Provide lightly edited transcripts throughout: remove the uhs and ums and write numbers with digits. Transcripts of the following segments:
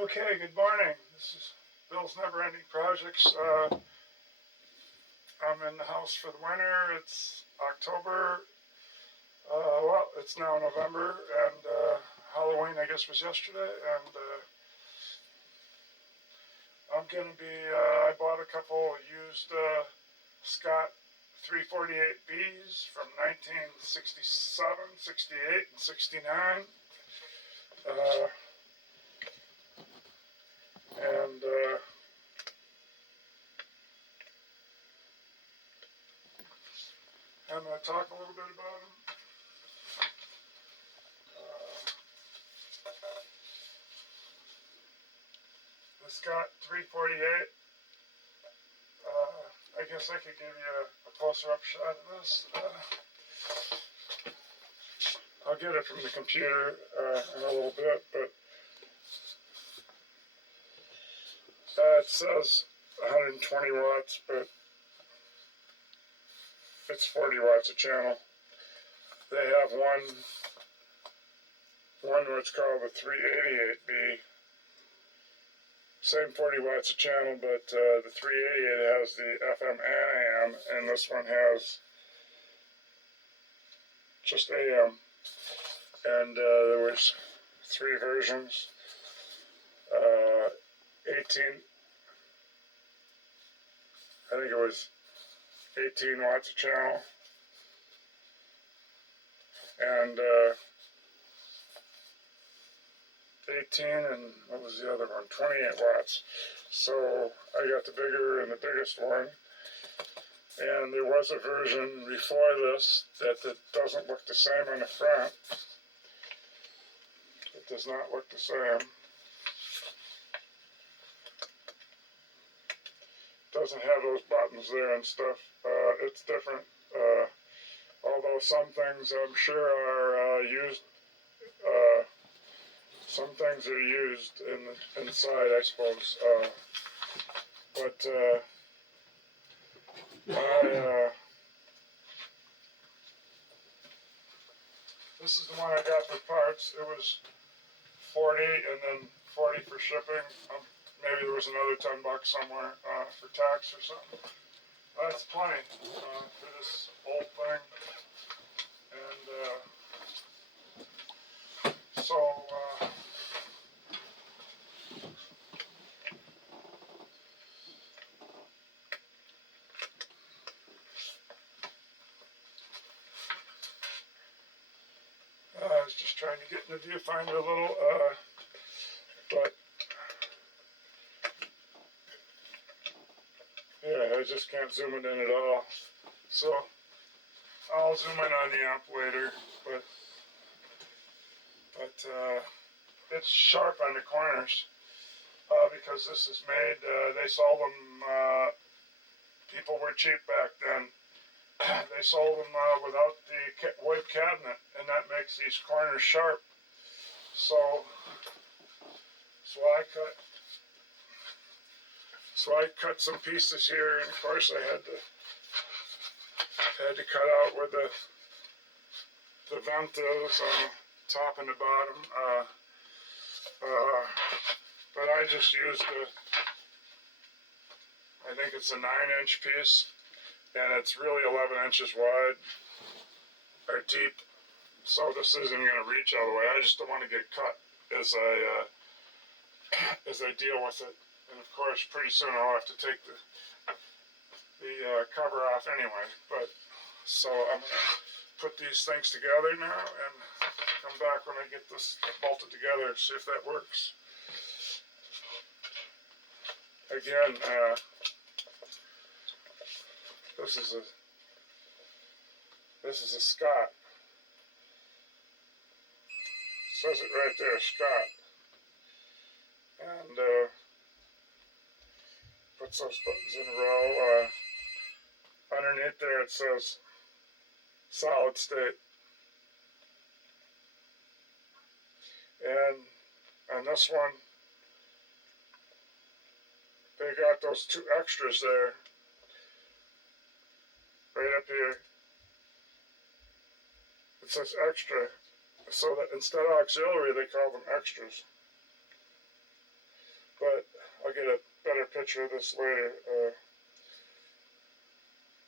Okay, good morning. This is Bill's Never Ending Projects. I'm in the house for the winter. It's October. Well, it's now November, and Halloween, I guess, was yesterday. And I'm going to be, I bought a couple used Scott 348Bs from 1967, 68, and 69. And I'm going to talk a little bit about them. The Scott 348. I guess I could give you a closer-up shot of this. I'll get it from the computer in a little bit, but it says 120 watts, but it's 40 watts a channel. They have one what's called the 388B. Same 40 watts a channel, but the 388 has the FM and AM, and this one has just AM. And there was 3 versions. 18, I think it was 18 watts a channel, and 18, and what was the other one? 28 watts. So I got the bigger and the biggest one. And there was a version before this that doesn't look the same on the front. It does not look the same. Doesn't have those buttons there and stuff. It's different. Although some things I'm sure are used. Some things are used inside, I suppose. This is the one I got for parts. It was 40 and then 40 for shipping. Maybe there was another $10 somewhere for tax or something. That's plenty for this old thing. And so I was just trying to get in the viewfinder a little, but yeah, I just can't zoom it in at all. So I'll zoom in on the amp later, but it's sharp on the corners because this is made. They sold them. People were cheap back then. They sold them without the wood cabinet, and that makes these corners sharp. So I cut some pieces here, and of course I had to cut out where the vent is on the top and the bottom. But I just used I think it's a 9-inch piece, and it's really 11 inches wide or deep. So this isn't going to reach all the way. I just don't want to get cut as I deal with it. And of course, pretty soon I'll have to take the cover off anyway. But so I'm going to put these things together now and come back when I get this bolted together and see if that works. Again, this is a Scott. Says it right there, Scott. And puts those buttons in a row. Underneath there it says solid state. And on this one, they got those 2 extras there, right up here. It says extra, so that instead of auxiliary, they call them extras. but I'll get a better picture of this later.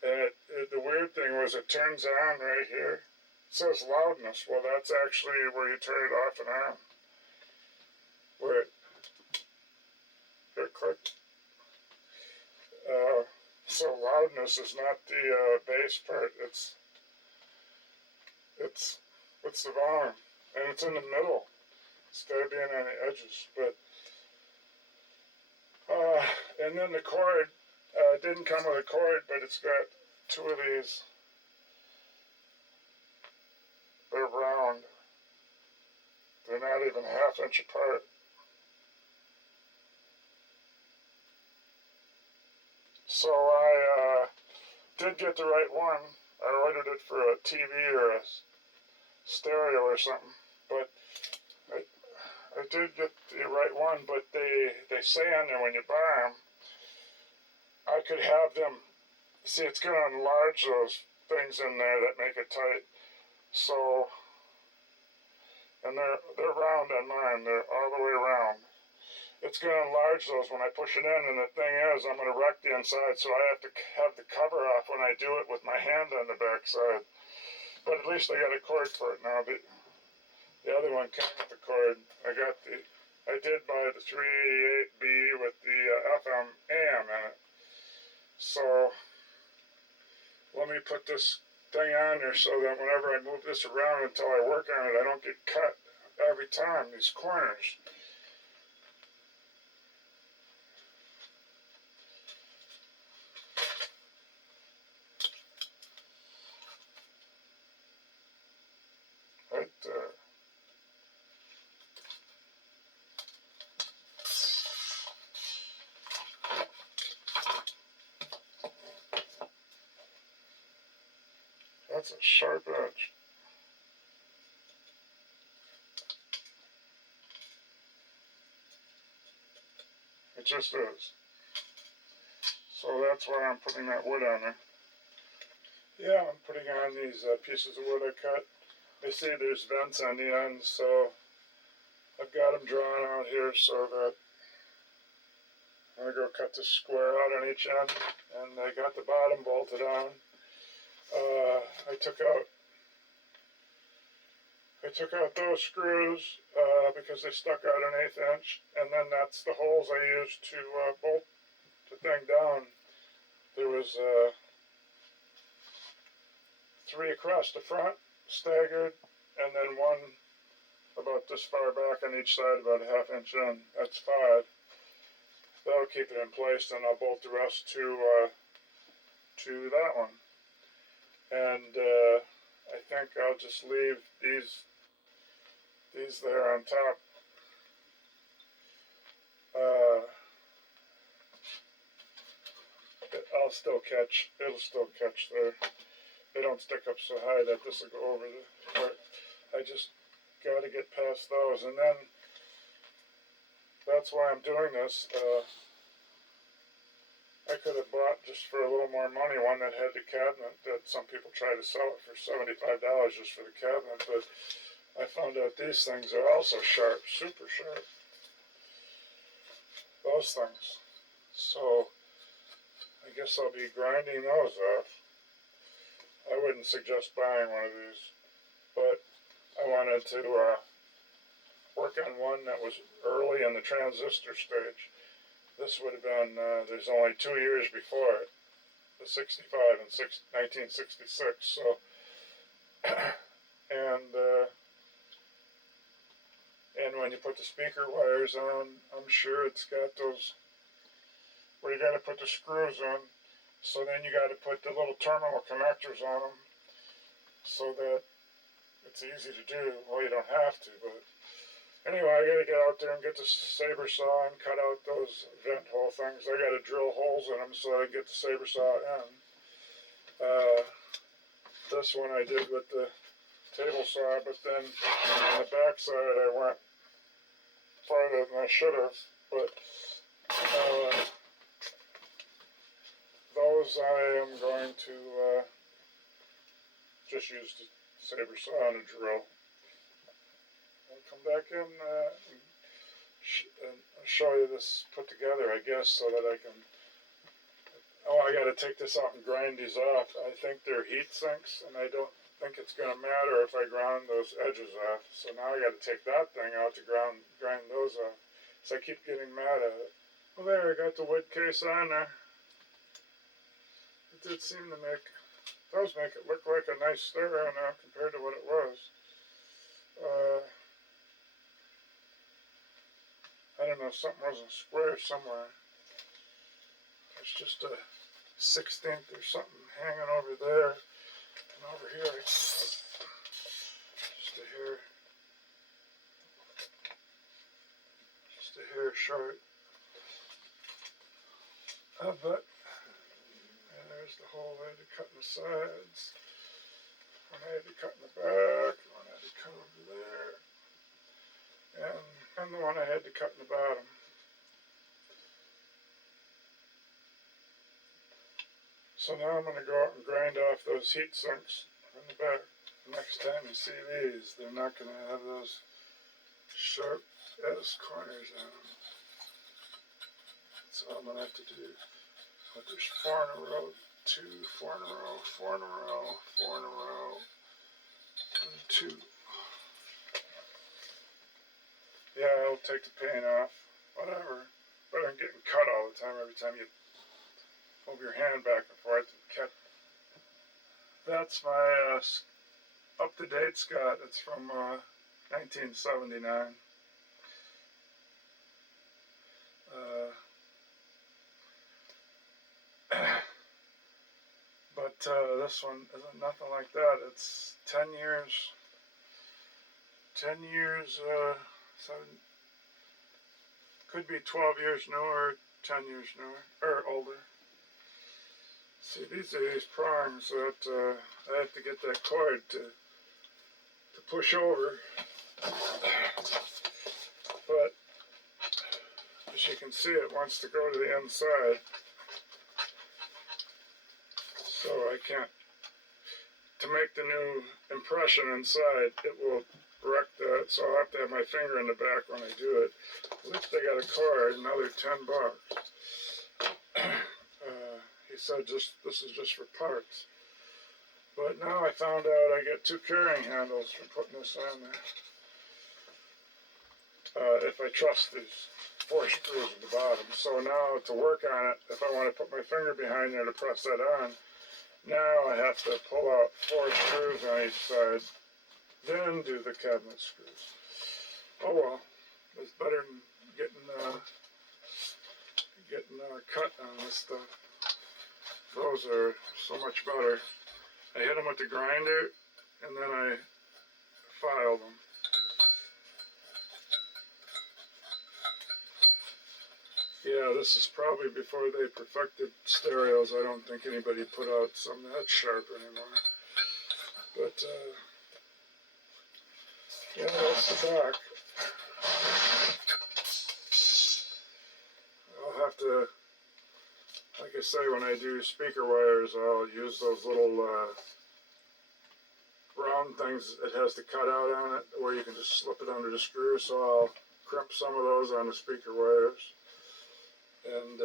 The weird thing was it turns on right here. It says loudness. Well, that's actually where you turn it off and on. Where it clicked. So loudness is not the bass part. It's what's the volume, and it's in the middle. Instead of being on the edges, but and then the cord didn't come with a cord, but it's got two of these. They're round. They're not even ½ inch apart. So I did get the right one. I ordered it for a TV or a stereo or something, but I did get the right one, but they say on there when you buy them, I could have them, see it's going to enlarge those things in there that make it tight. So, and they're round on mine, they're all the way around. It's going to enlarge those when I push it in, and the thing is, I'm going to wreck the inside, so I have to have the cover off when I do it with my hand on the back side. But at least I got a cord for it now. The other one came with the cord. I did buy the 388B with the FM AM in it. So let me put this thing on there so that whenever I move this around until I work on it, I don't get cut every time, these corners. Right there. That's a sharp edge. It just is. So that's why I'm putting that wood on there. Yeah, I'm putting on these pieces of wood I cut. You see there's vents on the ends, so I've got them drawn out here so that I'm going to go cut the square out on each end, and I got the bottom bolted on. I took out those screws because they stuck out an 1/8 inch, and then that's the holes I used to bolt the thing down. There was 3 across the front, staggered, and then 1 about this far back on each side, about a ½ inch in. That's 5. That'll keep it in place, and I'll bolt the rest to that one. And I think I'll just leave these there on top. It'll still catch there. They don't stick up so high that this will go over the part. I just got to get past those, and then that's why I'm doing this. I could have bought, just for a little more money, one that had the cabinet that some people try to sell it for $75 just for the cabinet, but I found out these things are also sharp, super sharp. Those things. So I guess I'll be grinding those off. I wouldn't suggest buying one of these, but I wanted to work on one that was early in the transistor stage. This would have been, there's only 2 years before it, the 65 and 1966, so, and when you put the speaker wires on, I'm sure it's got those, where you got to put the screws in, so then you got to put the little terminal connectors on them, so that it's easy to do. Well, you don't have to, but anyway, I got to get out there and get the saber saw and cut out those vent hole things. I got to drill holes in them so I can get the saber saw in. This one I did with the table saw, but then on the back side I went farther than I should have. But those I am going to just use the saber saw and a drill. I'll come back in and show you this put together, I guess, so that I can. Oh, I got to take this out and grind these off. I think they're heat sinks, and I don't think it's going to matter if I ground those edges off. So now I got to take that thing out to grind those off. So I keep getting mad at it. Well, there, I got the wood case on there. It did seem to does make it look like a nice stereo now compared to what it was. I don't know, something wasn't square somewhere. There's just a 16th or something hanging over there. And over here, just a hair short. But and there's the hole I had to cut in the sides. One I had to cut in the back. One I had to cut over there. And the one I had to cut in the bottom. So now I'm going to go out and grind off those heat sinks in the back. Next time you see these, they're not going to have those sharp ass corners on them. That's all I'm going to have to do. But there's 4 in a row, 2, 4 in a row, 4 in a row, 4 in a row, and 2. Yeah, I'll take the paint off, whatever. But I'm getting cut all the time every time you move your hand back and forth and cut. That's my up-to-date Scott. It's from 1979. But this one isn't nothing like that. It's 10 years. 10 years. 7. Could be 12 years newer, 10 years newer, or older. See, these are these prongs that I have to get that cord to push over. But as you can see, it wants to go to the inside. So I can't, to make the new impression inside, it will wreck that. So I'll have to have my finger in the back when I do it. At least I got a cord, another $10. He said this is just for parts. But now I found out I get 2 carrying handles for putting this on there. If I trust these 4 screws at the bottom. So now to work on it, if I want to put my finger behind there to press that on, now I have to pull out 4 screws on each side, then do the cabinet screws. Oh well, it's better than getting cut on this stuff. Those are so much better. I hit them with the grinder, and then I filed them. Yeah, this is probably before they perfected stereos. I don't think anybody put out something that sharp anymore. But, yeah, that's the back. I'll have to, like I say, when I do speaker wires, I'll use those little round things it has to cut out on it, where you can just slip it under the screw. So I'll crimp some of those on the speaker wires. And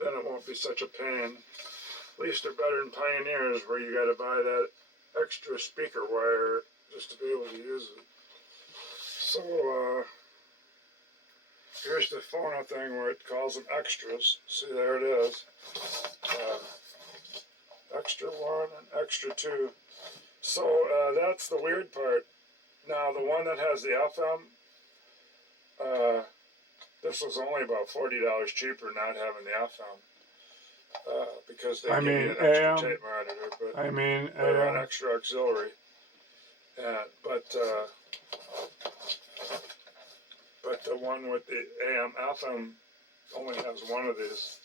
then it won't be such a pain. At least they're better than Pioneers, where you got to buy that extra speaker wire just to be able to use it. So here's the phono thing where it calls them extras. See, there it is. Extra 1 and extra 2. So that's the weird part. Now the one that has the FM, this was only about $40 cheaper not having the FM. Because they give you an extra tape monitor, but an extra auxiliary. But the one with the AM FM only has one of these.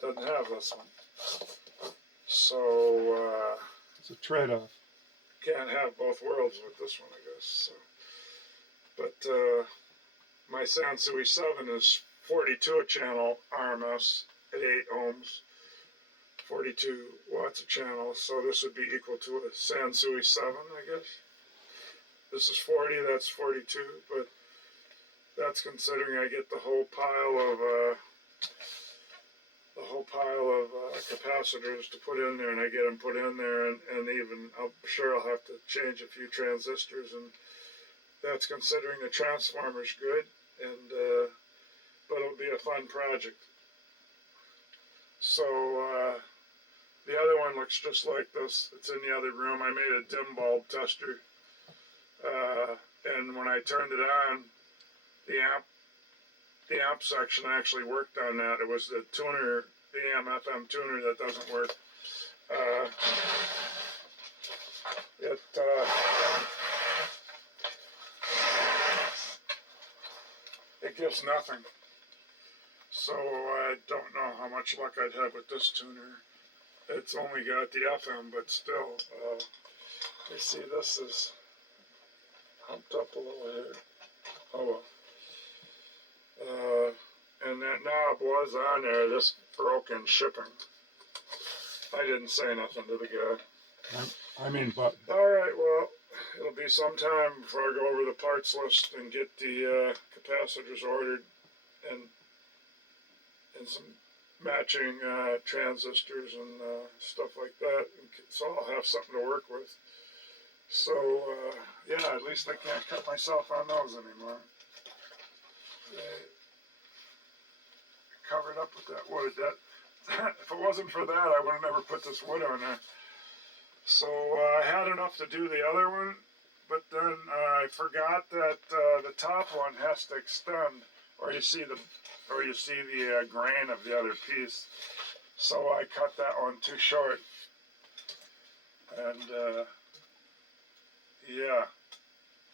Doesn't have this one. So it's a trade-off. Can't have both worlds with this one, I guess. So. But my Sansui 7 is 42 channel RMS at 8 ohms, 42 watts a channel, so this would be equal to a Sansui 7, I guess. This is 40, that's 42, but that's considering I get the whole pile of capacitors to put in there, and I get them put in there, and even I'm sure I'll have to change a few transistors, and that's considering the transformer's good, and but it'll be a fun project. So the other one looks just like this. It's in the other room. I made a dim bulb tester, and when I turned it on, the amp section actually worked on that. It was the tuner, the AM/FM tuner that doesn't work. It gives nothing. So I don't know how much luck I'd have with this tuner. It's only got the FM, but still, you see this is humped up a little here. Oh well. And that knob was on there, this broke in shipping. I didn't say nothing to the guy. I mean, but Alright, well, it'll be some time before I go over the parts list and get the capacitors ordered and some matching transistors and stuff like that. So I'll have something to work with. So, yeah, at least I can't cut myself on those anymore. Covered up with that wood. If it wasn't for that, I would have never put this wood on there. So I had enough to do the other one, but then I forgot that the top one has to extend, or you see the grain of the other piece. So I cut that one too short, and yeah.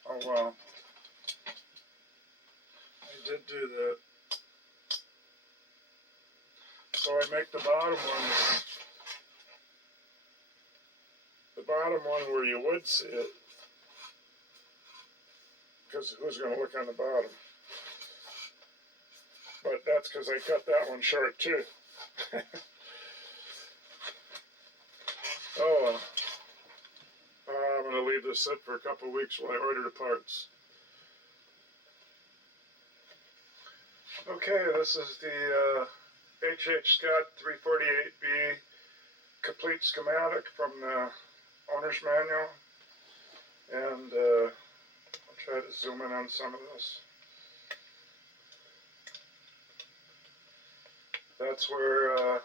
Oh well. I did do that. So I make the bottom one where you would see it, because who's going to look on the bottom? But that's because I cut that one short too. Oh well. I'm going to leave this sit for a couple of weeks while I order the parts. Okay, this is the H.H. Scott 348B complete schematic from the owner's manual, and I'll try to zoom in on some of this. That's where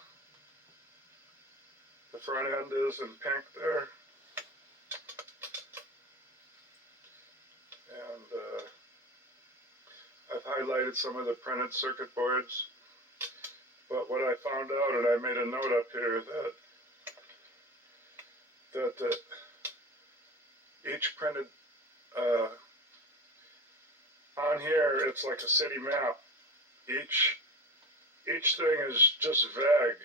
the front end is in pink there, and I've highlighted some of the printed circuit boards. But what I found out, and I made a note up here, that each printed, on here, it's like a city map. Each thing is just vague.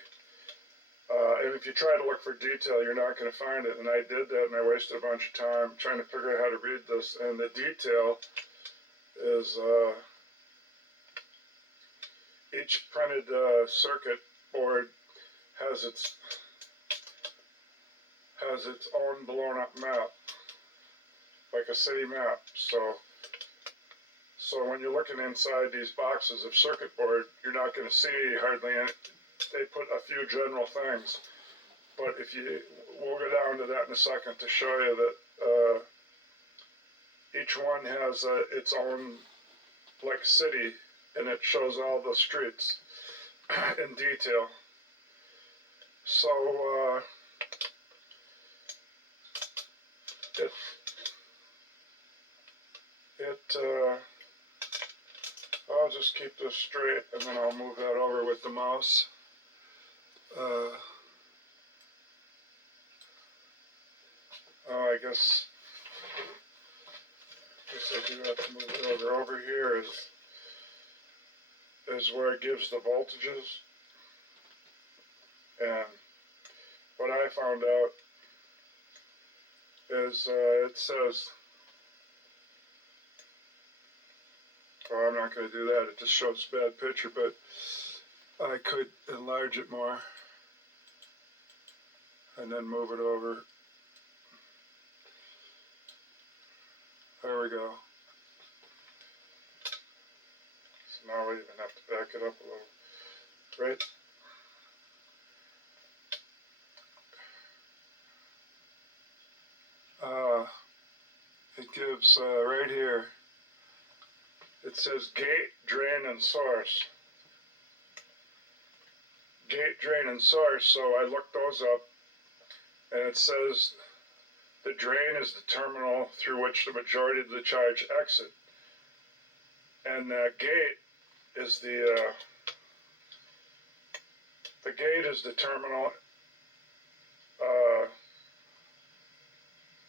And if you try to look for detail, you're not going to find it. And I did that, and I wasted a bunch of time trying to figure out how to read this. And the detail is... each printed circuit board has its own blown up map, like a city map. So when you're looking inside these boxes of circuit board, you're not going to see hardly any. They put a few general things, but we'll go down to that in a second to show you that each one has its own like city, and it shows all the streets in detail. So I'll just keep this straight, and then I'll move that over with the mouse. I guess I do have to move it over. Over here is where it gives the voltages. And what I found out is it says, well, I'm not going to do that, it just shows a bad picture, but I could enlarge it more and then move it over. There we go. now I even have to back it up a little. Right? It gives right here, it says gate, drain, and source. Gate, drain, and source, so I looked those up, and it says the drain is the terminal through which the majority of the charge exit. And that gate is the gate is the terminal,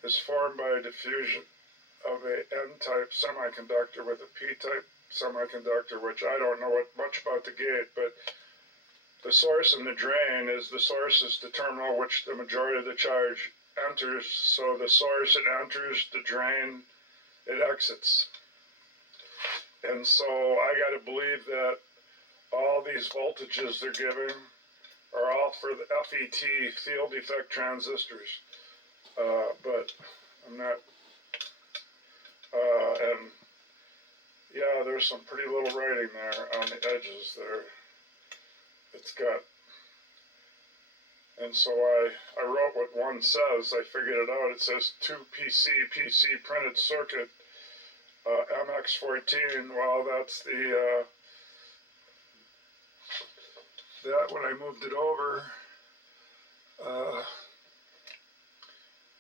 is formed by a diffusion of a N-type semiconductor with a P-type semiconductor, which I don't know much about the gate, but the source and the drain is the source is the terminal which the majority of the charge enters, so the source it enters, the drain it exits. And so I got to believe that all these voltages they're giving are all for the FET, field effect transistors. But I'm not, and yeah, there's some pretty little writing there on the edges there. It's got, and so I wrote what one says. I figured it out. It says 2PC printed circuit, MX14. Well, that's the, that when I moved it over,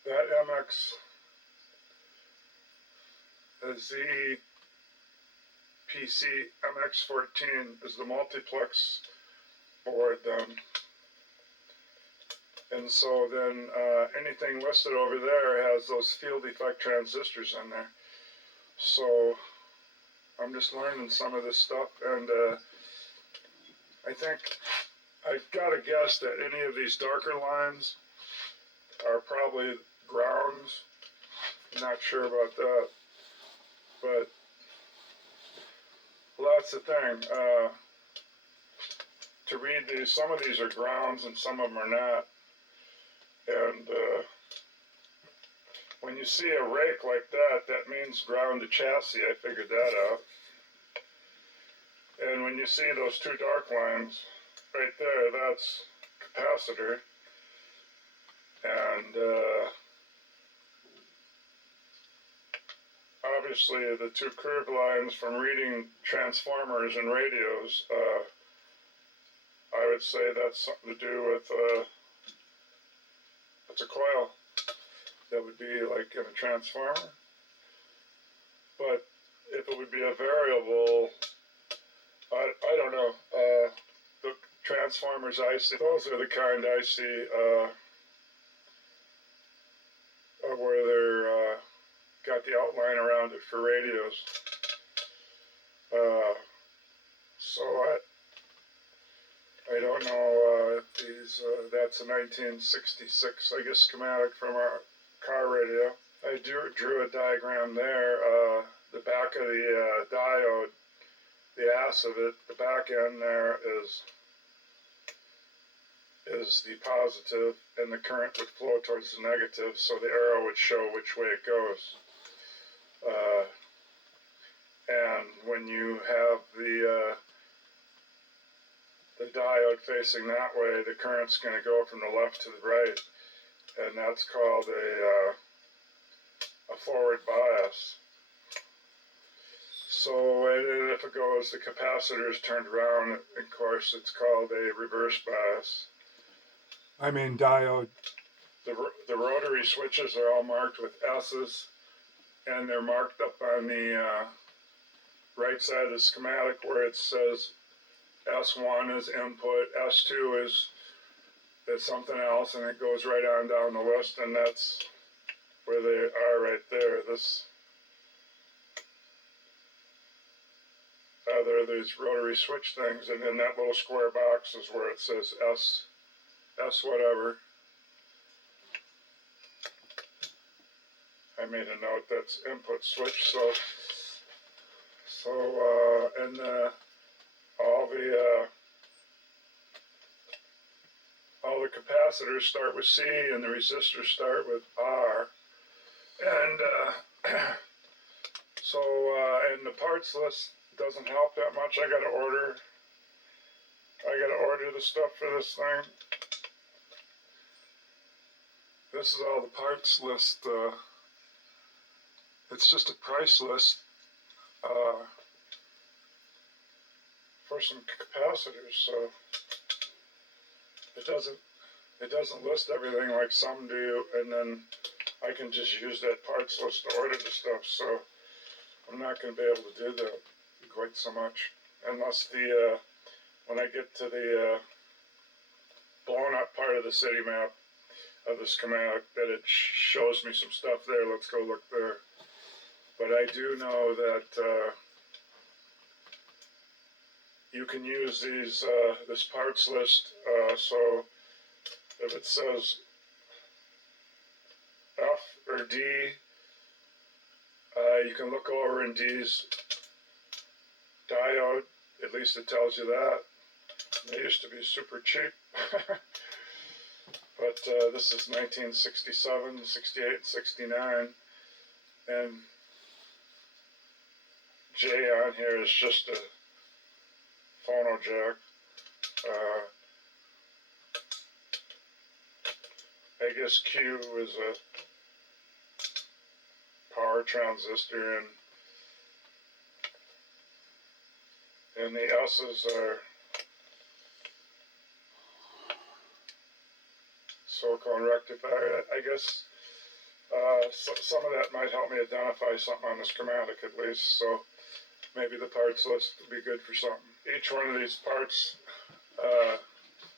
that MX is the PC MX14 is the multiplex board then. And so then anything listed over there has those field effect transistors in there. So I'm just learning some of this stuff, and I think I've got to guess that any of these darker lines are probably grounds. I'm not sure about that, but well, that's the thing. To read these, some of these are grounds and some of them are not. And when you see a rake like that, that means ground to chassis. I figured that out. And when you see those two dark lines right there, that's capacitor. And obviously the two curved lines from reading transformers and radios, I would say that's something to do with, it's a coil that would be like in a transformer. But if it would be a variable, I don't know. The transformers I see, those are the kind I see where they're got the outline around it for radios. So I don't know if these, that's a 1966, I guess, schematic from our car radio. I drew a diagram there. The back of the diode, the ass of it, the back end there is the positive, and the current would flow towards the negative, so the arrow would show which way it goes. And when you have the diode facing that way, the current's going to go from the left to the right, and that's called a forward bias. So, and if it goes, the capacitor is turned around, of course, it's called a reverse bias. I mean diode. The rotary switches are all marked with S's, and they're marked up on the right side of the schematic where it says S1 is input, S2 is something else, and it goes right on down the list, and that's where they are right there. There are these rotary switch things, and in that little square box is where it says S whatever. I made a note that's input switch, so and all the capacitors start with C, and the resistors start with R, and so in the parts list doesn't help that much. I gotta order the stuff for this thing. This is all the parts list. It's just a price list for some capacitors, so it doesn't list everything like some do, and then I can just use that parts list to order the stuff. So I'm not going to be able to do that quite so much unless when I get to the blown up part of the city map of the schematic, that it shows me some stuff there. Let's go look there. But I do know that you can use this parts list. So if it says F or D, you can look over in D's diode. At least it tells you that. They used to be super cheap. But this is 1967, 68, 69. And J on here is just a phono jack. I guess Q is a power transistor, and the S's are silicone rectifier. I guess some of that might help me identify something on the schematic at least, so maybe the parts list would be good for something. Each one of these parts,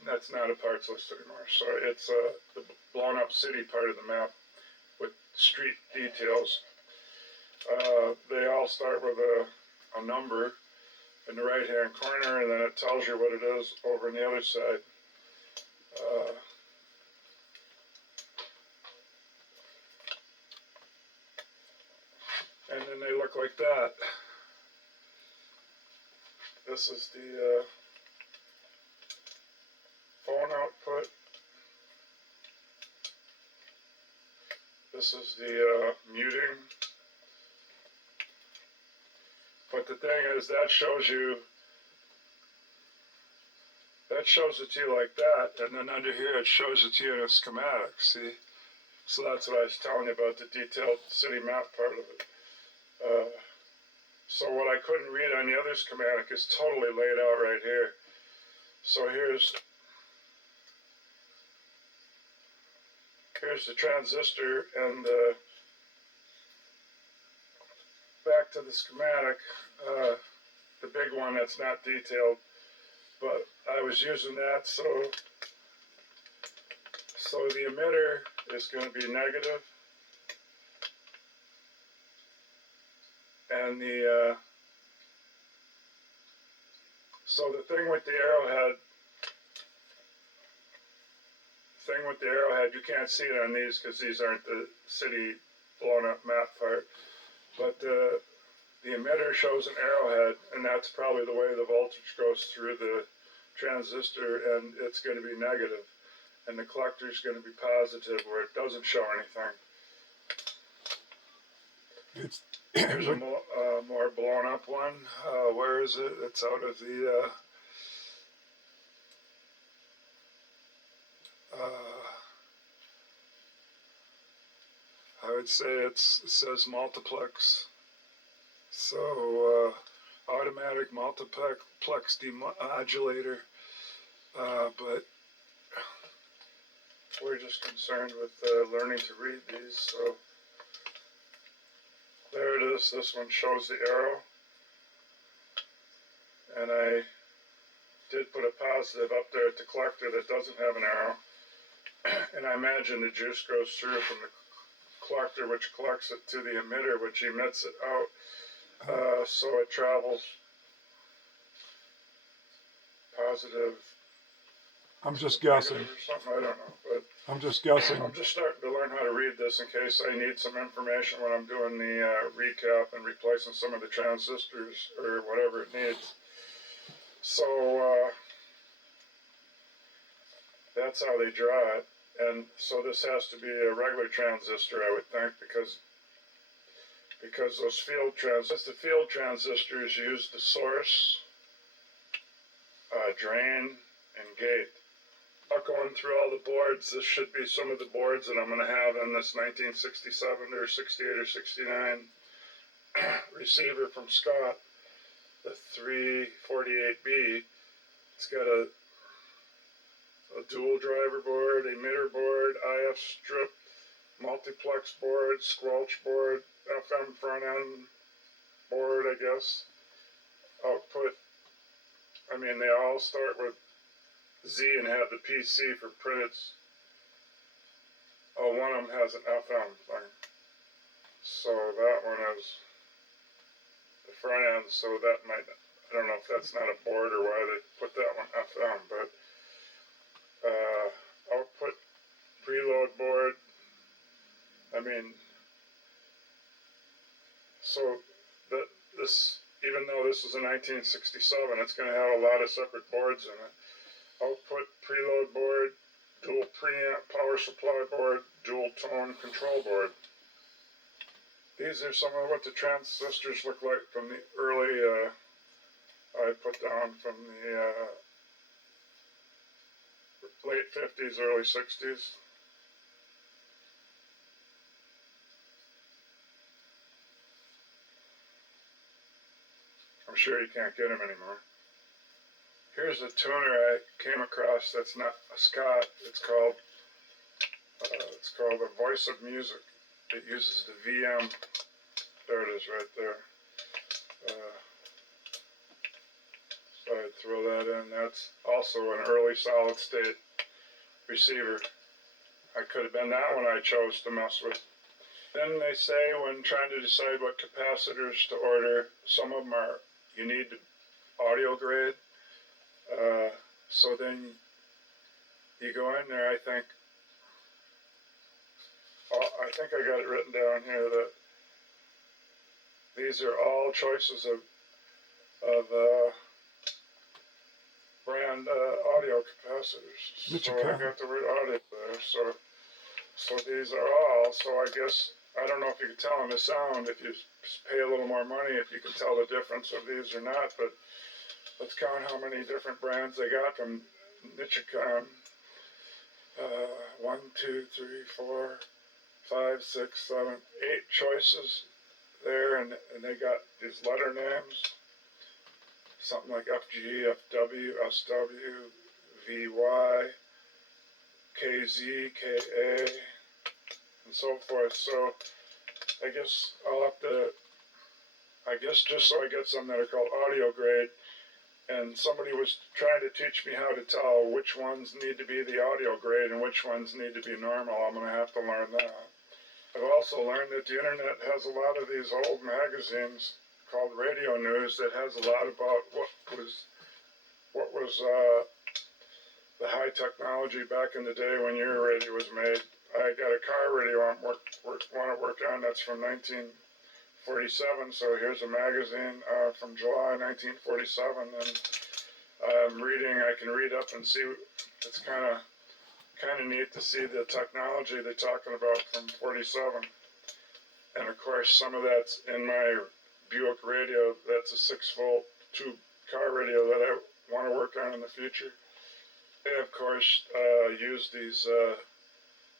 that's not a parts list anymore, so it's the blown up city part of the map with street details. They all start with a number in the right hand corner, and then it tells you what it is over on the other side. And then they look like that. This is the phone output. This is the muting. But the thing is, that shows it to you like that, and then under here it shows it to you in a schematic, see? So that's what I was telling you about, the detailed city map part of it. So what I couldn't read on the other schematic is totally laid out right here. So here's the transistor, and back to the schematic, the big one that's not detailed, but I was using that, so the emitter is going to be negative, and so the thing with the arrowhead, you can't see it on these because these aren't the city blown up map part, but the emitter shows an arrowhead, and that's probably the way the voltage goes through the transistor, and it's going to be negative, and the collector is going to be positive where it doesn't show anything. Here's a more blown up one. Where is it? It's out of the I would say it says multiplex. So automatic multiplex demodulator, but we're just concerned with learning to read these. So there it is. This one shows the arrow, and I did put a positive up there at the collector that doesn't have an arrow, and I imagine the juice goes through from the collector, which collects it, to the emitter, which emits it out. So it travels positive. I'm just guessing. Or something, I don't know, but I'm just guessing. I'm just starting to learn how to read this in case I need some information when I'm doing the recap and replacing some of the transistors or whatever it needs. So that's how they draw it. And so this has to be a regular transistor, I would think, because because the field transistors use the source, drain, and gate. Going through all the boards, this should be some of the boards that I'm going to have in this 1967 or 68 or 69 receiver from Scott, the 348B. It's got a dual driver board, emitter board, IF strip, multiplex board, squelch board, FM front end board, I guess. Output, I mean, they all start with Z and have the PC for printed. Oh, one of them has an FM thing. So that one is the front end, so that might, I don't know if that's not a board or why they put that one FM, but output preload board. I mean, so this, even though this is a 1967, it's going to have a lot of separate boards in it. Output preload board, dual preamp power supply board, dual tone control board. These are some of what the transistors look like from the early, I put down from the late 50s, early 60s. I'm sure you can't get them anymore. Here's a tuner I came across that's not a Scott. It's called the Voice of Music. It uses the VM. There it is right there. So I'd throw that in. That's also an early solid state receiver. I could have been that one I chose to mess with. Then they say when trying to decide what capacitors to order, some of them are, you need audio grade. So then you go in there, I think I got it written down here that these are all choices of brand audio capacitors. So I got the word audio there. So these are all. So I guess, I don't know if you can tell in the sound, if you pay a little more money, if you can tell the difference of these or not, but let's count how many different brands they got from Nichicon. 1, 2, 3, 4, 5, 6, 7, 8 choices there, and they got these letter names. Something like FG, FW, SW, VY, KZ, KA, and so forth. So I guess I'll have to, just so I get some that are called audio grade, and somebody was trying to teach me how to tell which ones need to be the audio grade and which ones need to be normal. I'm going to have to learn that. I've also learned that the internet has a lot of these old magazines called Radio News that has a lot about what was the high technology back in the day when your radio was made. I got a car radio I want to work on that's from 1947, so here's a magazine from July 1947, and I'm reading. I can read up and see. It's kind of neat to see the technology they're talking about from 47, and of course some of that's in my Buick radio. That's a 6-volt tube car radio that I want to work on in the future. They of course use these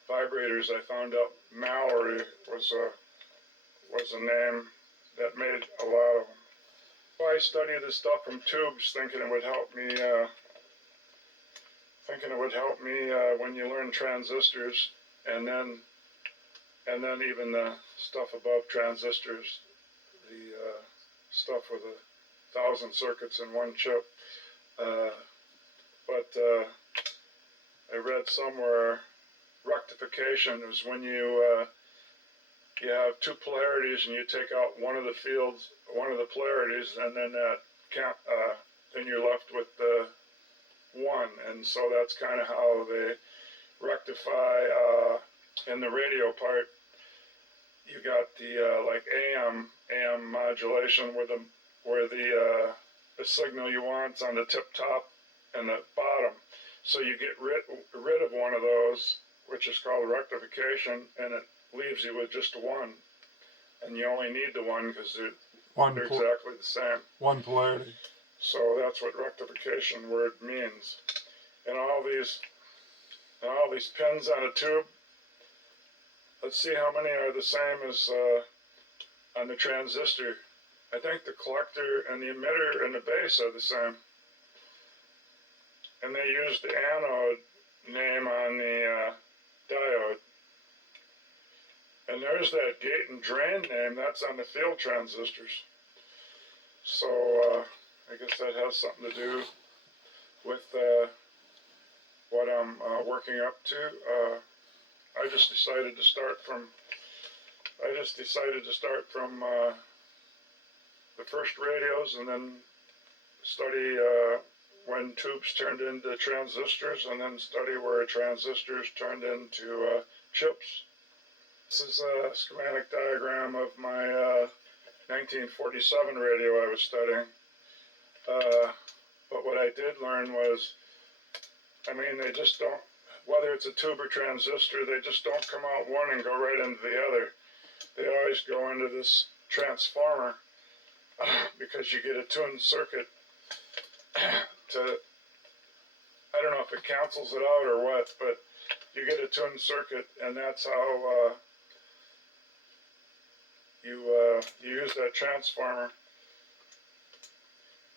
vibrators. I found out Mallory was a name that made a lot of them. So I studied this stuff from tubes, thinking it would help me. When you learn transistors, and then even the stuff above transistors, the stuff with 1,000 circuits in one chip. But I read somewhere rectification is when you have two polarities and you take out one of the fields, one of the polarities, and then then you're left with the one. And so that's kind of how they rectify in the radio part. You got the like AM modulation where the signal you want's on the tip top and the bottom. So you get rid of one of those, which is called rectification, and it leaves you with just one. and you only need the one because they're One exactly the same. one polarity. So that's what rectification word means. And all these pins on a tube, let's see how many are the same as on the transistor. I think the collector and the emitter and the base are the same. And they use the anode name on the diode. And there's that gate and drain name, that's on the field transistors. So I guess that has something to do with what I'm working up to. I just decided to start from the first radios and then study when tubes turned into transistors and then study where transistors turned into chips. This is a schematic diagram of my 1947 radio I was studying. But what I did learn was, I mean, they just don't, whether it's a tube or transistor, they just don't come out one and go right into the other. They always go into this transformer because you get a tuned circuit to, I don't know if it cancels it out or what, but you get a tuned circuit, and that's how you use that transformer.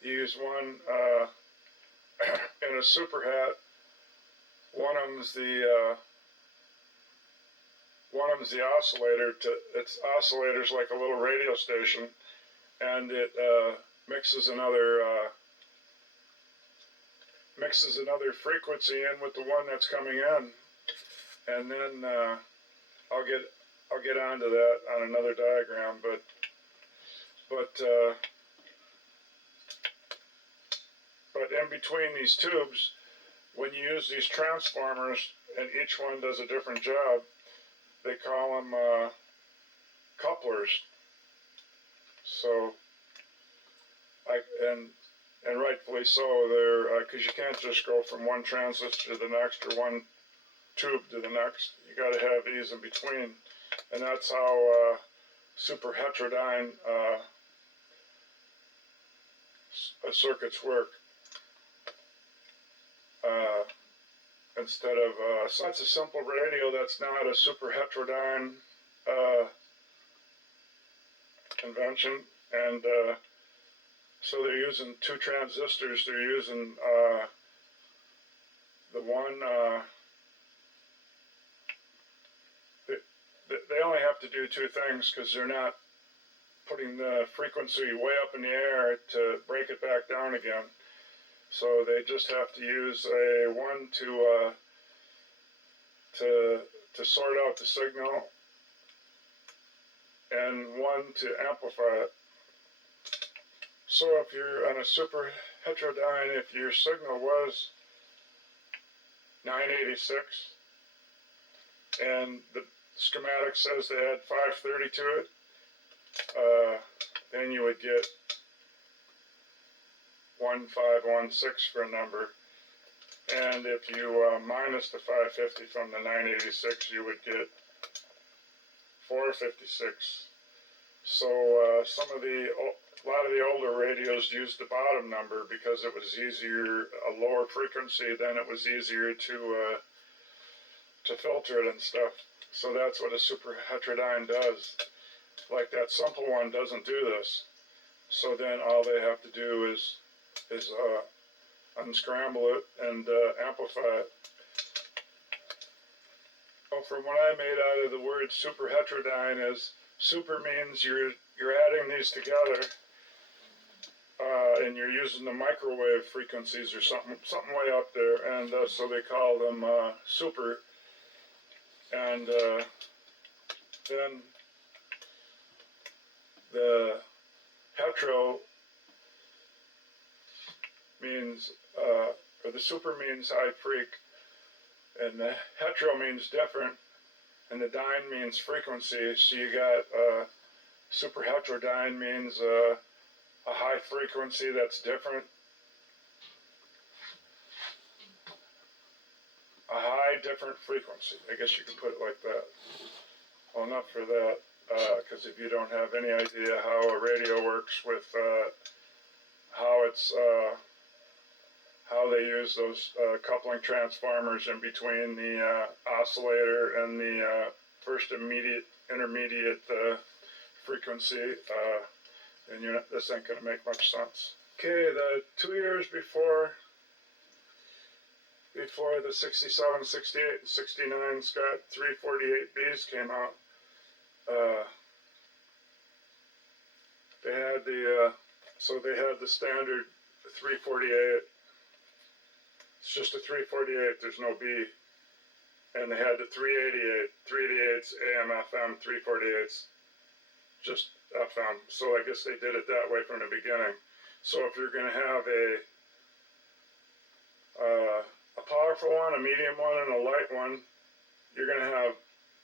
You use one in a super hat. One of them's the oscillator. Its oscillator's like a little radio station, and it mixes another frequency in with the one that's coming in, and then I'll get onto that on another diagram. But in between these tubes, when you use these transformers, and each one does a different job, they call them couplers. So, and rightfully so, they're because you can't just go from one transistor to the next or one tube to the next. You got to have these in between, and that's how super heterodyne circuits work. Instead of, so that's a simple radio that's not a super heterodyne convention, and so they're using two transistors. They're using the one, they only have to do two things because they're not putting the frequency way up in the air to break it back down again. So they just have to use a one to sort out the signal and one to amplify it. So if you're on a super heterodyne, if your signal was 986 and the schematic says they had 530 to it, then you would get 1516 for a number. And if you minus the 550 from the 986, you would get 456. So a lot of the older radios used the bottom number because it was easier, a lower frequency, then it was easier to filter it and stuff. So that's what a super heterodyne does. Like that simple one doesn't do this. So then all they have to do is unscramble it and amplify it. Well, from what I made out of the word super heterodyne is super means you're adding these together and you're using the microwave frequencies or something way up there, and so they call them super. And then the hetero means, or the super means high freq, and the hetero means different, and the dyne means frequency. So you got super heterodyne means a high frequency that's different. A high different frequency. I guess you could put it like that. Well, enough for that. because if you don't have any idea how a radio works with how it's how they use those coupling transformers in between the oscillator and the first intermediate frequency, then this ain't gonna make much sense. Okay, the 2 years before the 67, 68, and 69 Scott 348Bs came out, they had the standard 348. It's just a 348. There's no B. And they had the 388. 388's AM, FM, 348's just FM. So I guess they did it that way from the beginning. So if you're going to have a powerful one, a medium one, and a light one, you're going to have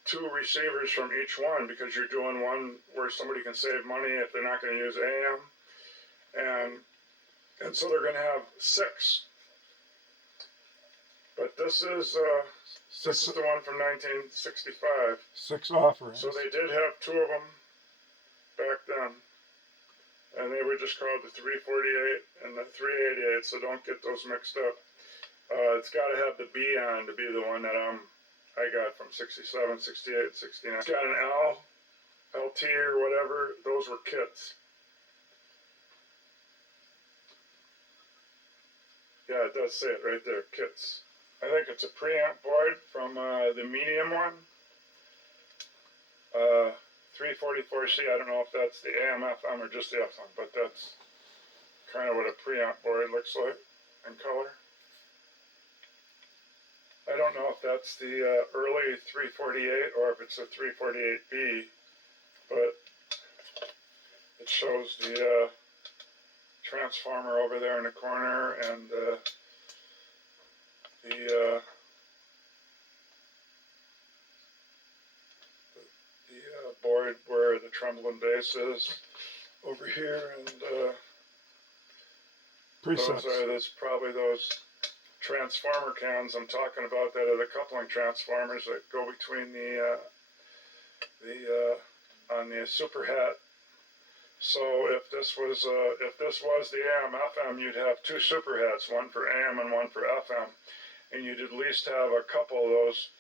2 receivers from each one, because you're doing one where somebody can save money if they're not going to use AM, and so they're going to have 6. But this is the one from 1965. 6 offerings. So they did have 2 of them back then, and they were just called the 348 and the 388. So don't get those mixed up. It's got to have the B on to be the one that I got from 67, 68, 69. It's got an L, LT or whatever. Those were kits. Yeah, it does say it right there, kits. I think it's a preamp board from the medium one. 344C, I don't know if that's the AM, FM, or just the FM, but that's kind of what a preamp board looks like in color. I don't know if that's the early 348 or if it's a 348B, but it shows the transformer over there in the corner, and the board where the trembling bass is over here, and those probably those transformer cans I'm talking about that are the coupling transformers that go between on the super hat. So if this was the AM FM, you'd have 2 super hats, one for AM and one for FM, and you'd at least have a couple of those.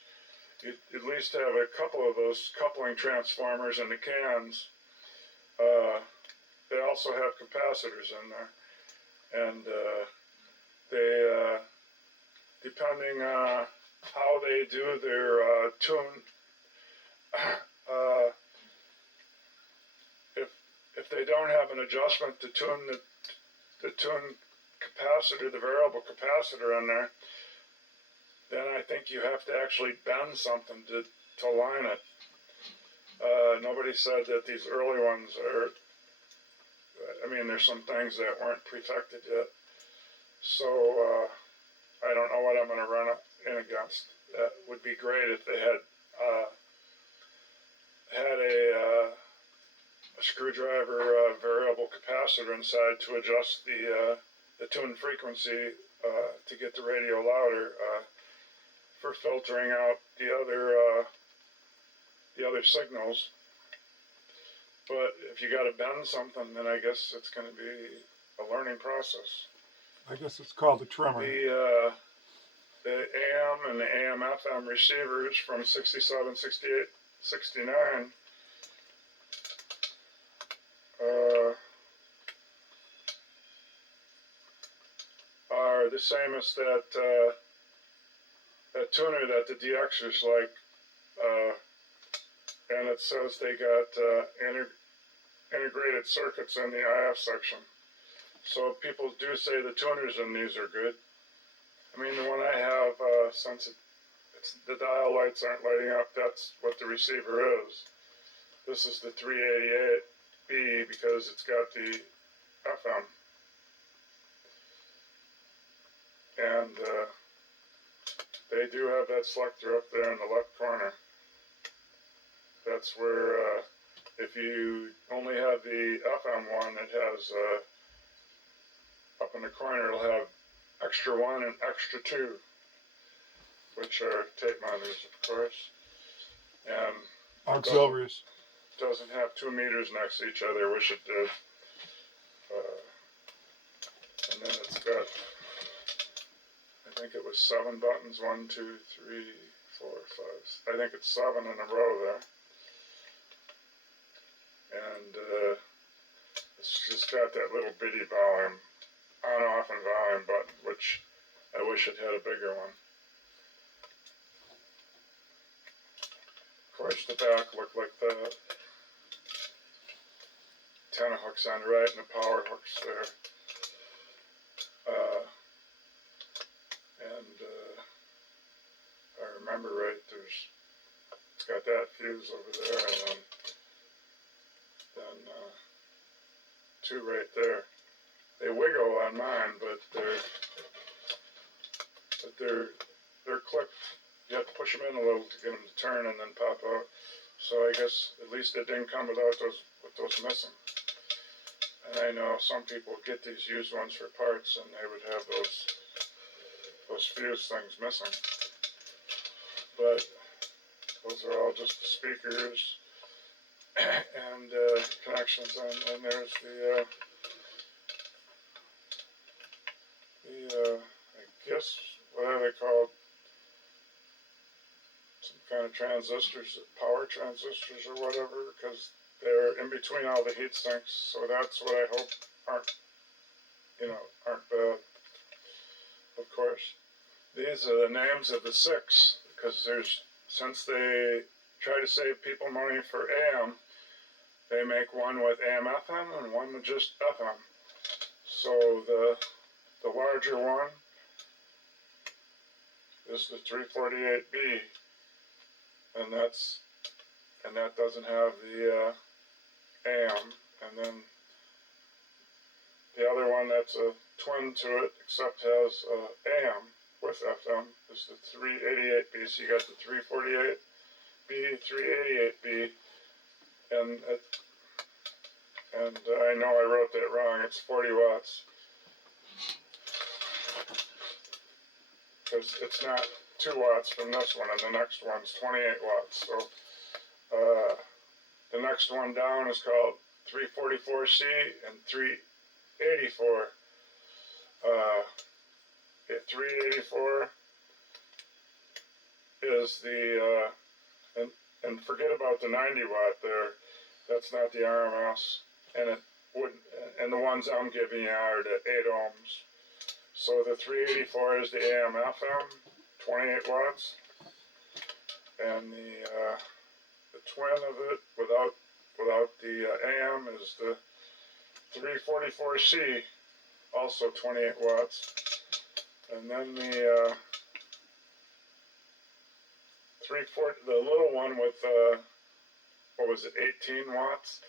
You'd at least have a couple of those coupling transformers in the cans. They also have capacitors in there, and they depending how they do their tune. If they don't have an adjustment to tune the tune capacitor, the variable capacitor in there, then I think you have to actually bend something to line it. Nobody said that these early ones are, I mean, there's some things that weren't perfected yet. So I don't know what I'm going to run up in against. That would be great if they had a screwdriver variable capacitor inside to adjust the tune frequency to get the radio louder for filtering out the other signals. But if you got to bend something, then I guess it's going to be a learning process. I guess it's called a trimmer. The AM and the AM FM receivers from 67, 68, 69 are the same as that tuner that the DXers like, and it says they got integrated circuits in the IF section. So people do say the tuners in these are good. I mean, the one I have, since the dial lights aren't lighting up, that's what the receiver is. This is the 388B because it's got the FM. And they do have that selector up there in the left corner. That's where, if you only have the FM one, it has, up in the corner, it'll have extra 1 and extra 2, which are tape monitors, of course. And auxiliaries. doesn't have 2 meters next to each other. I wish it did. And then it's got, I think it was 7 buttons. 1, 2, 3, 4, 5. I think it's 7 in a row there. And it's just got that little bitty volume, on-off and volume button, which I wish it had a bigger one. Of course, the back looked like that. Antenna hooks on the right and the power hooks there. If I remember right, it's got that fuse over there, and then 2 right there. They wiggle on mine, but they're clipped. You have to push them in a little to get them to turn and then pop out. So I guess at least it didn't come without those missing. And I know some people get these used ones for parts, and they would have those fuse things missing. But those are all just the speakers and connections, and there's the I guess, what are they called? Some kind of transistors, power transistors or whatever, because they're in between all the heat sinks. So that's what I hope aren't bad. Of course, these are the names of the 6, because since they try to save people money for AM, they make one with AM FM and one with just FM. So the larger one is the 348B, and that doesn't have the AM, and then the other one that's a twin to it, except has AM with FM, is the 388B. So you got the 348B, 388B, and I know I wrote that wrong. It's 40 watts. Because it's not 2 watts from this one, and the next one's 28 watts. So the next one down is called 344C and 384. 384 is the and forget about the 90 watt there. That's not the RMS, and it wouldn't. And the ones I'm giving you are the 8 ohms. So the 384 is the AM FM, 28 watts, and the twin of it without the AM is the 344C, also 28 watts, and then the the little one with what was it, 18 watts,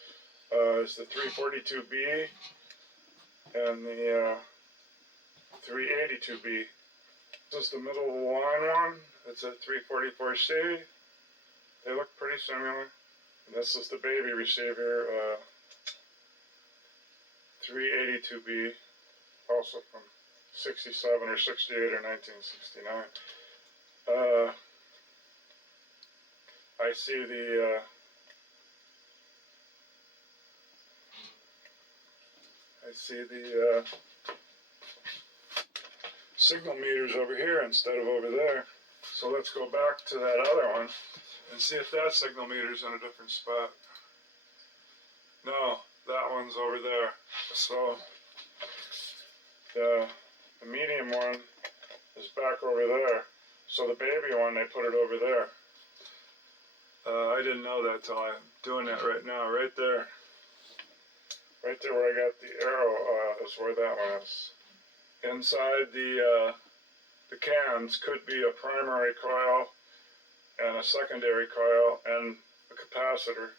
is the 342B, and the 382B. This is the middle of the line one. It's a 344C. They look pretty similar. And this is the baby receiver, 382B, also from 67 or 68 or 1969. I see the signal meters over here instead of over there. So let's go back to that other one and see if that signal meter's in a different spot. No, that one's over there. So the medium one is back over there. So the baby one, they put it over there. I didn't know that till I'm doing that right now. Right there. Right there where I got the arrow, is where that one is. Inside the cans could be a primary coil and a secondary coil and a capacitor,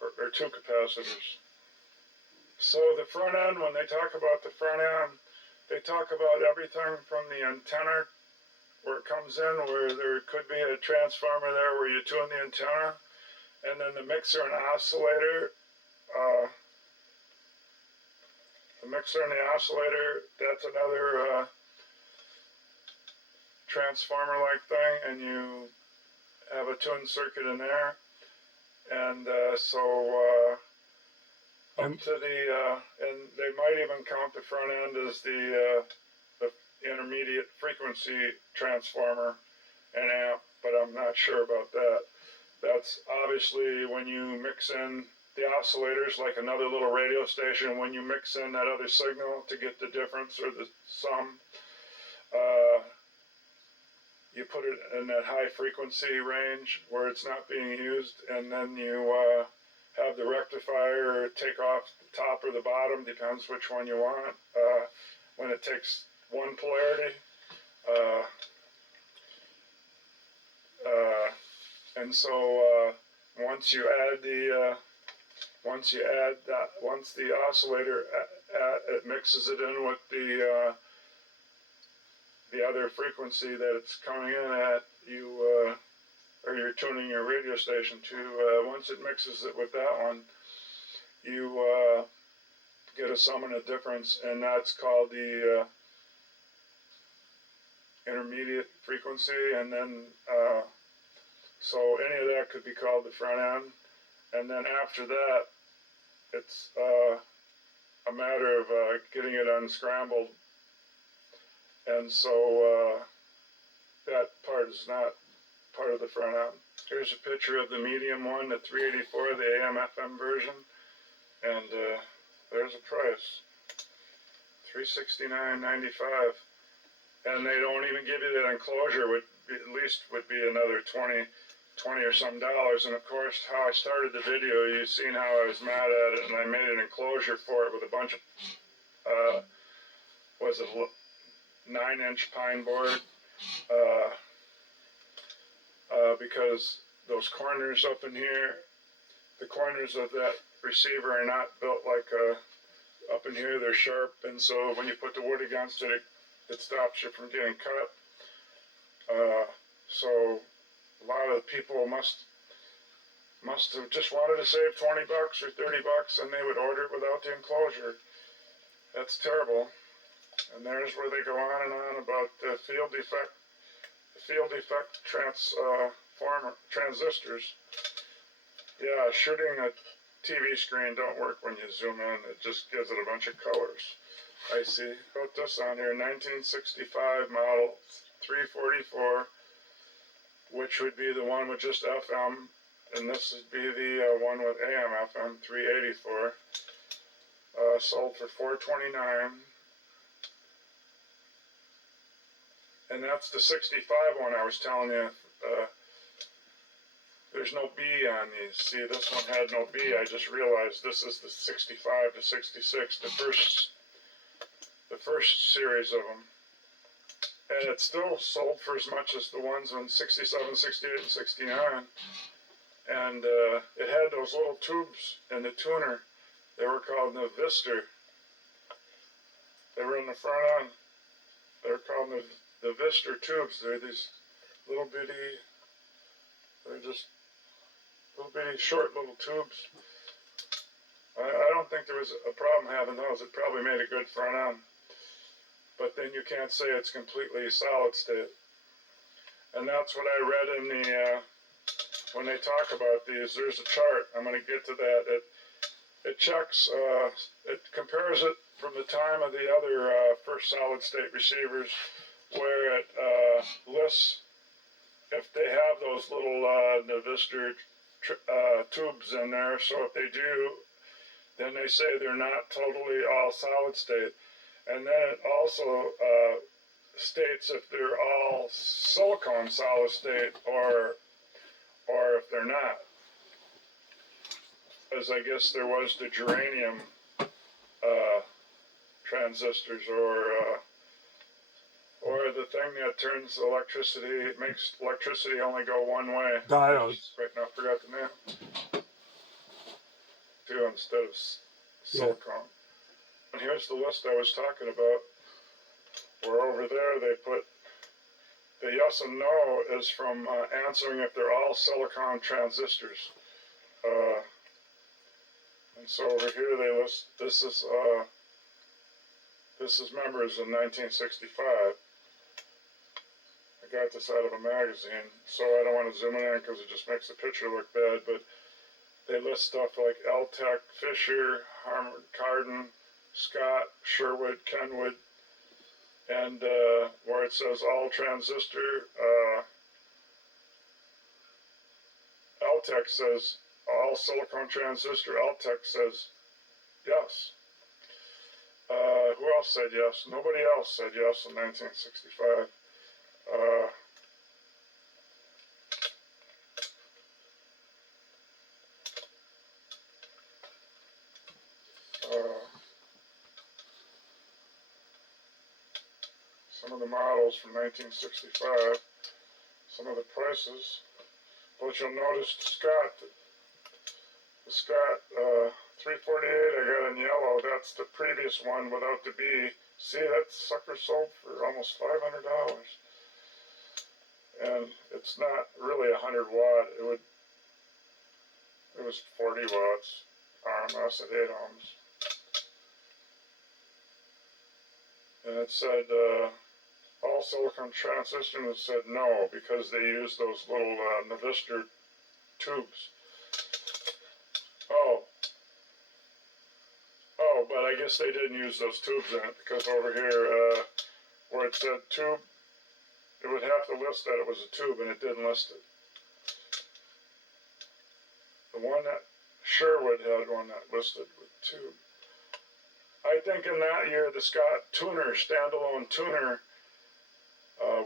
or 2 capacitors. So the front end, when they talk about the front end, they talk about everything from the antenna where it comes in, where there could be a transformer there where you tune the antenna, and then the mixer and oscillator. The mixer and the oscillator, that's another transformer-like thing, and you have a tuned circuit in there. and up And to the and they might even count the front end as the intermediate frequency transformer and amp, but I'm not sure about that. That's obviously when you mix in the oscillators, like another little radio station, when you mix in that other signal to get the difference or the sum, you put it in that high frequency range where it's not being used, and then you have the rectifier take off the top or the bottom, depends which one you want, when it takes one polarity. And so once you add the once the oscillator it mixes it in with the other frequency that it's coming in at, you or you're tuning your radio station to. Once it mixes it with that one, you get a sum and a difference, and that's called the intermediate frequency. And then so any of that could be called the front end, and then after that it's a matter of getting it unscrambled, and so that part is not part of the front end. Here's a picture of the medium one, the 384, the AM FM version, and there's a price, $369.95, and they don't even give you that enclosure. Would be, at least would be another 20 or some dollars. And of course, how I started the video, you've seen how I was mad at it, and I made an enclosure for it with a bunch of was it 9-inch pine board, because those corners up in here, the corners of that receiver are not built like up in here, they're sharp, and so when you put the wood against it, it stops you from getting cut. So a lot of people must have just wanted to save $20 or $30, and they would order it without the enclosure. That's terrible. And there's where they go on and on about the field defect transistors. Yeah, shooting a TV screen don't work when you zoom in. It just gives it a bunch of colors. I see. Put this on here, 1965 model 344, which would be the one with just FM, and this would be the one with AM FM 384. Sold for $429. And that's the 65 one I was telling you. There's no B on these. See, this one had no B. I just realized this is the 65 to 66, the first series of them. And it's still sold for as much as the ones on 67, 68, and 69. And it had those little tubes in the tuner. They were called the Vister. They were in the front end. They were called the Vister tubes. They're these little bitty, they're just little bitty short little tubes. I don't think there was a problem having those. It probably made a good front end. But then you can't say it's completely solid state. And that's what I read in the, when they talk about these, there's a chart. I'm going to get to that. It checks, it compares it from the time of the other first solid state receivers, where it lists if they have those little Navistor tubes in there. So if they do, then they say they're not totally all solid state. And then it also states if they're all silicone solid state or if they're not. As I guess there was the germanium transistors, or the thing that turns electricity, makes electricity only go one way. Diodes. Right now, I forgot the name. Two instead of silicone. Yeah. And here's the list I was talking about. Where over there they put the yes and no is from answering if they're all silicon transistors. And so over here they list, this is members in 1965. I got this out of a magazine, so I don't want to zoom in because it just makes the picture look bad, but they list stuff like L-Tech, Fisher, Harmon, Carden, Scott, Sherwood, Kenwood, and where it says all transistor, L-Tech says all silicon transistor. L-Tech says yes. Who else said yes? Nobody else said yes in 1965. Some of the models from 1965, some of the prices. But you'll notice the Scott 348 I got in yellow, that's the previous one without the B. See, that sucker sold for almost $500. And it's not really 100 watt. It was 40 watts RMS at 8 ohms. And it said all silicon transistors, and it said no because they used those little Navistor tubes. Oh, but I guess they didn't use those tubes in it because over here where it said tube, it would have to list that it was a tube, and it didn't list it. The one that Sherwood had one that listed with tube. I think in that year the Scott tuner, standalone tuner,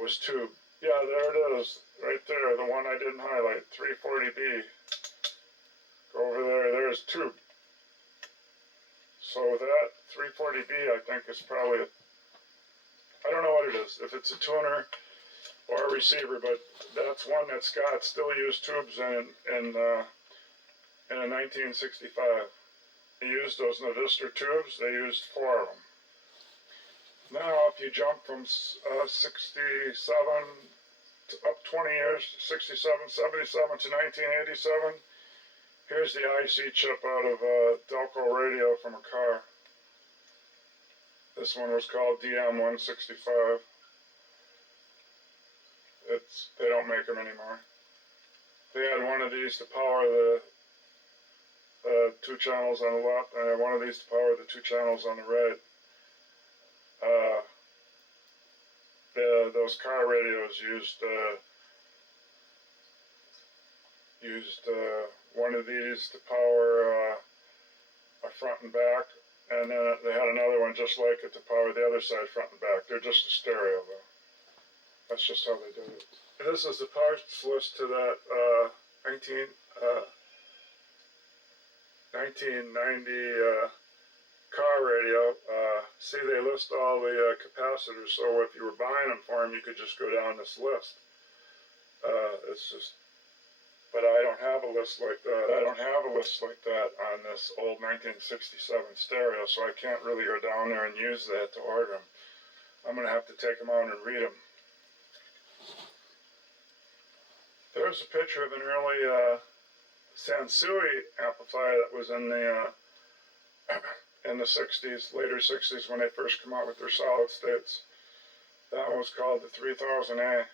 was tube. Yeah, there it is, right there, the one I didn't highlight, 340B. Go over there, there's tube. So that 340B, I think, is probably I don't know what it is, if it's a tuner or a receiver, but that's one that Scott still used tubes in 1965. They used those Navistor tubes, they used 4 of them. Now, if you jump from 67 to up 20 years, 67, 77 to 1987, here's the IC chip out of Delco radio from a car. This one was called DM165. They don't make them anymore. They had one of these to power the 2 channels on the left, and one of these to power the 2 channels on the right. Those car radios used one of these to power a front and back, and then they had another one just like it to power the other side front and back. They're just a stereo though. That's just how they did it. This is the parts list to that 1990 car radio. See, they list all the capacitors, so if you were buying them for them, you could just go down this list. It's just, but I don't have a list like that. I don't have a list like that on this old 1967 stereo, so I can't really go down there and use that to order them. I'm going to have to take them out and read them. There's a picture of an early Sansui amplifier that was in the 60s, later 60s, when they first come out with their solid states. That one was called the 3000A.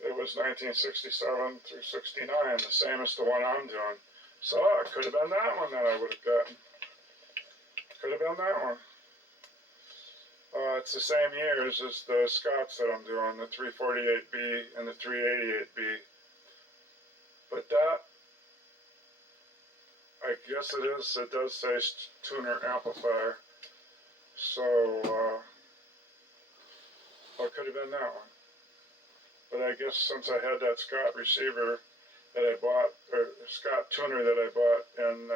It was 1967 through 69, the same as the one I'm doing. So it could have been that one that I would have gotten. Could have been that one. It's the same years as the Scotts that I'm doing, the 348B and the 388B. But that, I guess it does say tuner amplifier. So, it could have been that one. But I guess since I had that Scott receiver that I bought, or Scott tuner that I bought in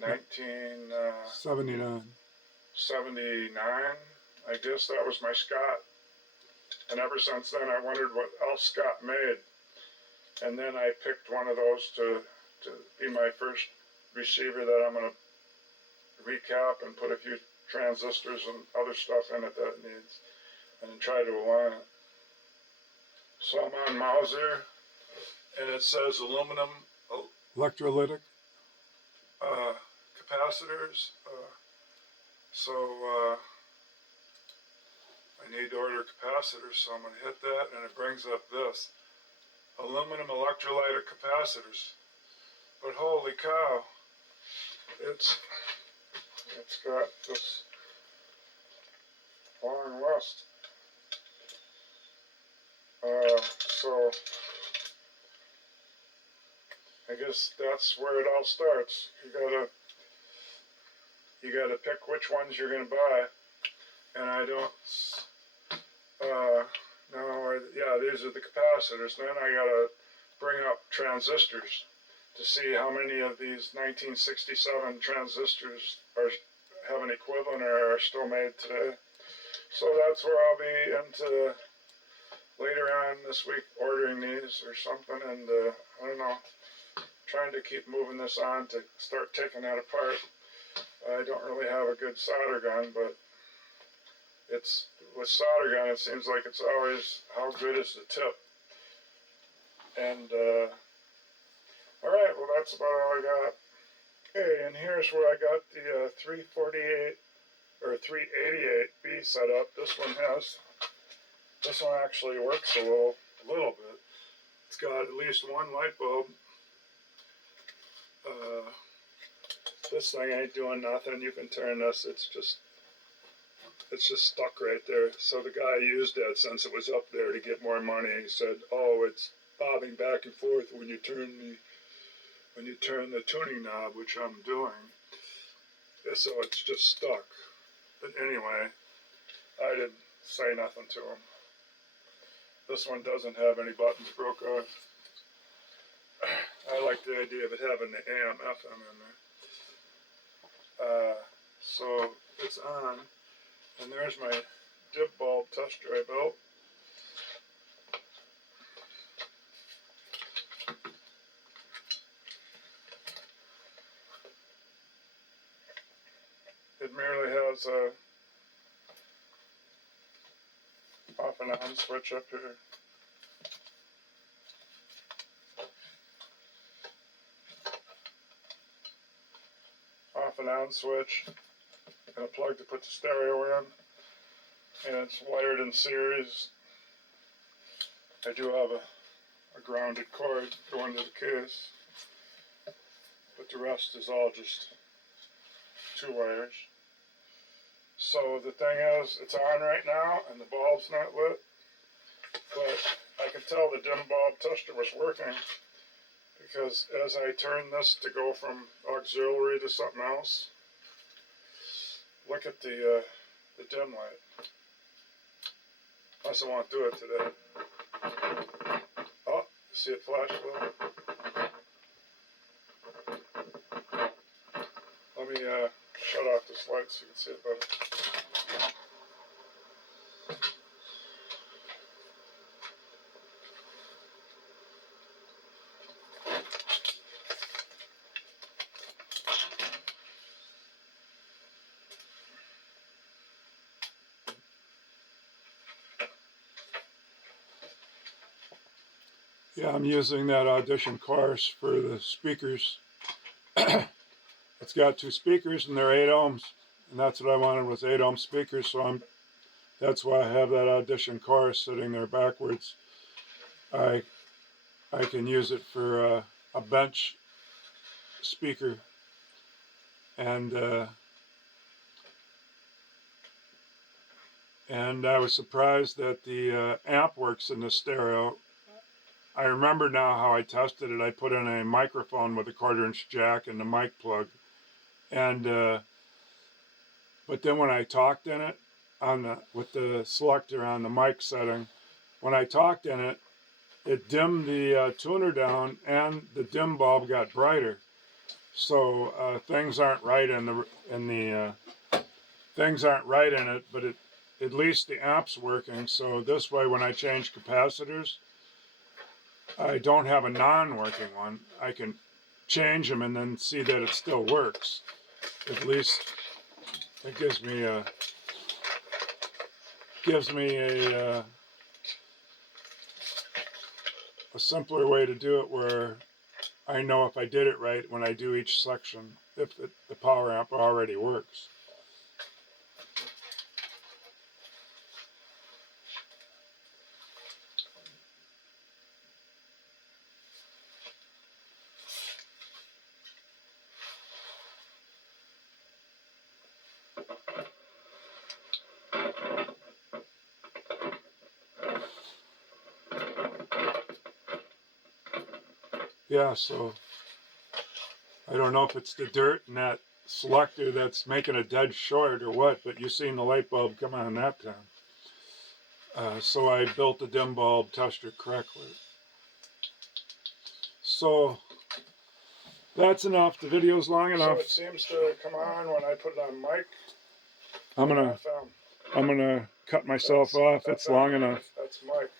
1979, I guess that was my Scott. And ever since then, I wondered what else Scott made. And then I picked one of those to be my first receiver that I'm going to recap and put a few transistors and other stuff in it that it needs, and then try to align it. So I'm on Mauser, and it says aluminum Electrolytic. Capacitors. I need to order capacitors, so I'm going to hit that, and it brings up this. Aluminum electrolytic capacitors. But holy cow, it's got this long list. So I guess that's where it all starts. You gotta pick which ones you're gonna buy, and I don't. These are the capacitors. Then I gotta bring up transistors to see how many of these 1967 transistors have an equivalent or are still made today. So that's where I'll be into later on this week ordering these or something, and I don't know, trying to keep moving this on to start taking that apart. I don't really have a good solder gun, but with solder gun, it seems like it's always how good is the tip. And alright, well that's about all I got. Okay, and here's where I got the 348 or 388B set up. This one actually works a little bit. It's got at least one light bulb. This thing ain't doing nothing. You can turn this. It's just stuck right there. So the guy used that since it was up there to get more money. He said, "Oh, it's bobbing back and forth when you turn the tuning knob," which I'm doing. So it's just stuck. But anyway, I didn't say nothing to him. This one doesn't have any buttons broke off. I like the idea of it having the AM, FM in there. So it's on, and there's my dip bulb test drive belt. It merely has a off and on switch up here. Off and on switch, and a plug to put the stereo in, and it's wired in series. I do have a grounded cord going to the case, but the rest is all just 2 wires. So the thing is, it's on right now, and the bulb's not lit, but I could tell the dim bulb tester was working, because as I turn this to go from auxiliary to something else, look at the dim light. Unless I won't do it today. Oh, see it flash a little? Let me shut off this light so you can see it better. Yeah, I'm using that audition course for the speakers. It's got 2 speakers and they're 8 ohms, and that's what I wanted, was 8 ohm speakers. So that's why I have that audition course sitting there backwards. I can use it for a bench speaker, and I was surprised that the amp works in the stereo. I remember now how I tested it. I put in a microphone with a 1/4-inch jack and the mic plug, and but then when I talked in it with the selector on the mic setting, when I talked in it, it dimmed the tuner down, and the dim bulb got brighter. So things aren't right things aren't right in it, but at least the amp's working. So this way, when I change capacitors, I don't have a non-working one. I can change them and then see that it still works. At least it gives me a simpler way to do it, where I know if I did it right when I do each section, if the power amp already works. Yeah, so I don't know if it's the dirt in that selector that's making a dead short or what, but you seen the light bulb come on that time. So I built the dim bulb, tested it correctly. So that's enough. The video's long So enough. it seems to come on when I put it on mic. I'm gonna cut myself off. It's long enough. That's mic.